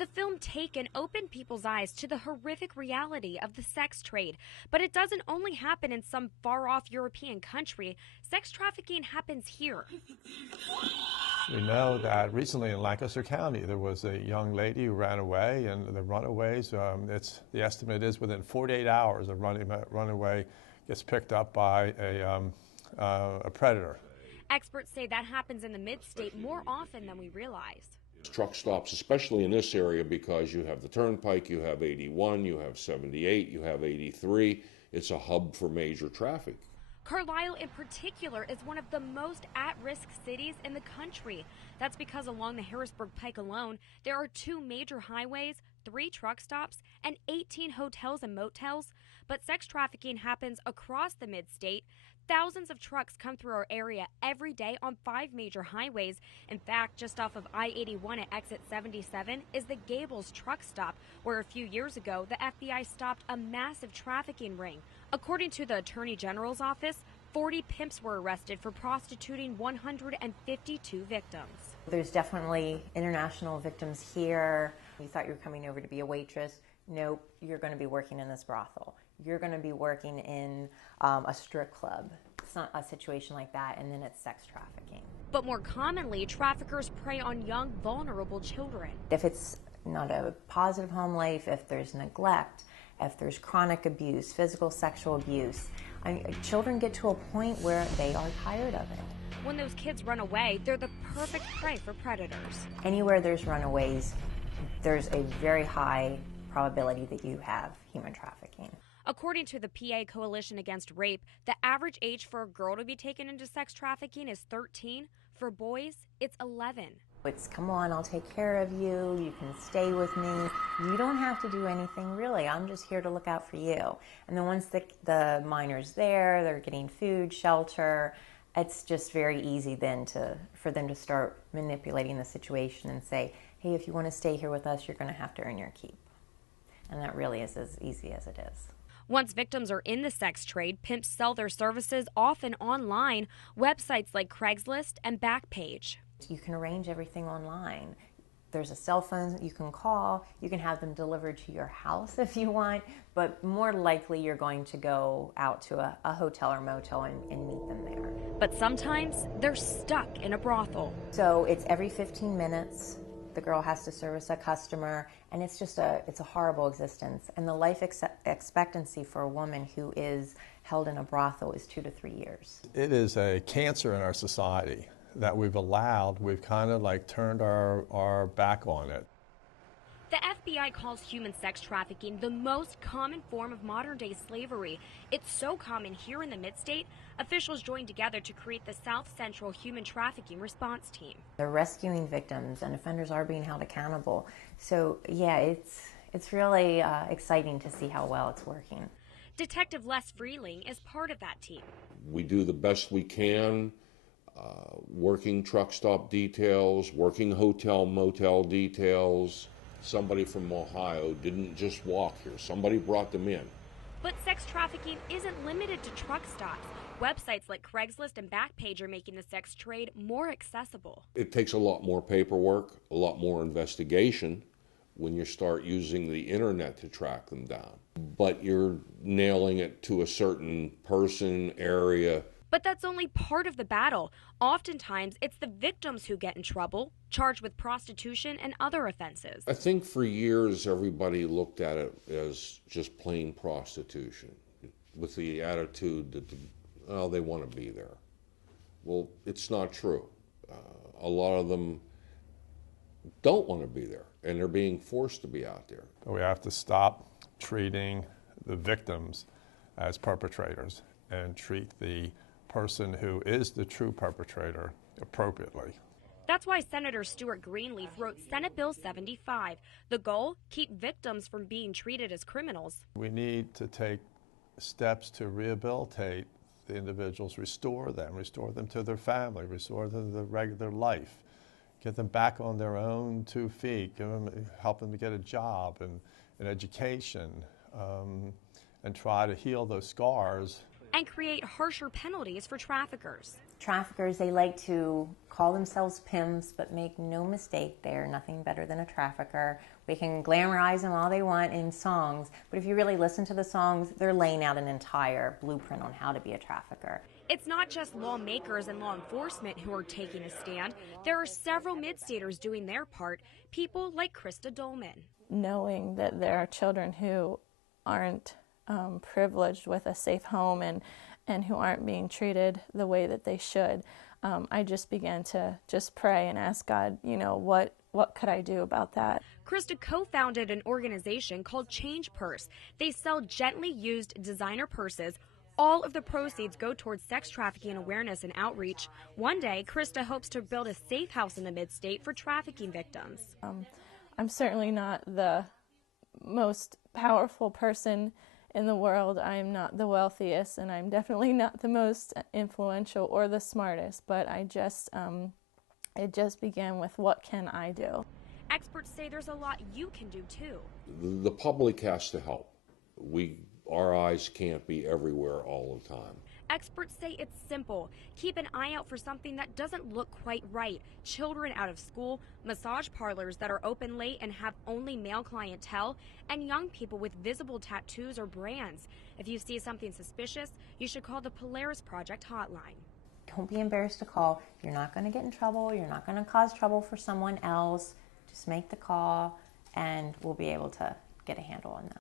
The film Taken opened people's eyes to the horrific reality of the sex trade. But it doesn't only happen in some far-off European country. Sex trafficking happens here. We know that recently in Lancaster County there was a young lady who ran away, and the runaways, the estimate is within 48 hours a runaway gets picked up by a predator. Experts say that happens in the mid-state more often than we realize. Truck stops, especially in this area, because you have the Turnpike, you have 81, you have 78, you have 83. It's a hub for major traffic. Carlisle in particular is one of the most at-risk cities in the country. That's because along the Harrisburg Pike alone, there are 2 major highways, 3 truck stops, and 18 hotels and motels. But sex trafficking happens across the mid-state. Thousands of trucks come through our area every day on 5 major highways. In fact, just off of I-81 at exit 77 is the Gables truck stop, where a few years ago the FBI stopped a massive trafficking ring. According to the Attorney General's office, 40 pimps were arrested for prostituting 152 victims. There's definitely international victims here. You thought you were coming over to be a waitress. Nope, you're going to be working in this brothel. You're going to be working in a strip club. It's not a situation like that, and then it's sex trafficking. But more commonly, traffickers prey on young, vulnerable children. If it's not a positive home life, if there's neglect, if there's chronic abuse, physical, sexual abuse, children get to a point where they are tired of it. When those kids run away, they're the perfect prey for predators. Anywhere there's runaways, there's a very high probability that you have human trafficking. According to the PA Coalition Against Rape, the average age for a girl to be taken into sex trafficking is 13. For boys, it's 11. It's, come on, I'll take care of you, you can stay with me, you don't have to do anything really, I'm just here to look out for you. And then once the minor's there, they're getting food, shelter, it's just very easy then for them to start manipulating the situation and say, hey, if you want to stay here with us, you're going to have to earn your keep. And that really is as easy as it is. Once victims are in the sex trade, pimps sell their services often online, websites like Craigslist and Backpage. You can arrange everything online. There's a cell phone that you can call. You can have them delivered to your house if you want, but more likely you're going to go out to a hotel or motel and meet them there. But sometimes they're stuck in a brothel. So it's every 15 minutes. The girl has to service a customer, and it's a horrible existence. And the life expectancy for a woman who is held in a brothel is 2 to 3 years. It is a cancer in our society that we've kind of like turned our back on it. The FBI calls human sex trafficking the most common form of modern-day slavery. It's so common here in the Mid-State, officials joined together to create the South Central Human Trafficking Response Team. They're rescuing victims, and offenders are being held accountable. So, yeah, it's really exciting to see how well it's working. Detective Les Freeling is part of that team. We do the best we can, working truck stop details, working hotel motel details. Somebody from Ohio didn't just walk here. Somebody brought them in. But sex trafficking isn't limited to truck stops. Websites like Craigslist and Backpage are making the sex trade more accessible. It takes a lot more paperwork, a lot more investigation when you start using the internet to track them down. But you're nailing it to a certain person, area. But that's only part of the battle. Oftentimes, it's the victims who get in trouble, charged with prostitution and other offenses. I think for years everybody looked at it as just plain prostitution, with the attitude that they want to be there. Well, it's not true. A lot of them don't want to be there, and they're being forced to be out there. We have to stop treating the victims as perpetrators and treat the person who is the true perpetrator appropriately. That's why Senator Stuart Greenleaf wrote Senate Bill 75. The goal, keep victims from being treated as criminals. We need to take steps to rehabilitate the individuals, restore them to their family, restore them to their regular life, get them back on their own 2 feet, help them to get a job and an education, and try to heal those scars. And create harsher penalties for traffickers. Traffickers, they like to call themselves pimps, but make no mistake, they are nothing better than a trafficker. We can glamorize them all they want in songs, but if you really listen to the songs, they're laying out an entire blueprint on how to be a trafficker. It's not just lawmakers and law enforcement who are taking a stand. There are several mid-staters doing their part, people like Krista Dolman. Knowing that there are children who aren't privileged with a safe home and who aren't being treated the way that they should, I just began to just pray and ask God, what could I do about that? Krista co-founded an organization called Change Purse. They sell gently used designer purses. All of the proceeds go towards sex trafficking awareness and outreach. One day, Krista hopes to build a safe house in the mid-state for trafficking victims. I'm certainly not the most powerful person in the world. I'm not the wealthiest, and I'm definitely not the most influential or the smartest, but it just began with, what can I do? Experts say there's a lot you can do too. The public has to help. Our eyes can't be everywhere all the time. Experts say it's simple. Keep an eye out for something that doesn't look quite right. Children out of school, massage parlors that are open late and have only male clientele, and young people with visible tattoos or brands. If you see something suspicious, you should call the Polaris Project hotline. Don't be embarrassed to call. You're not going to get in trouble. You're not going to cause trouble for someone else. Just make the call, and we'll be able to get a handle on that.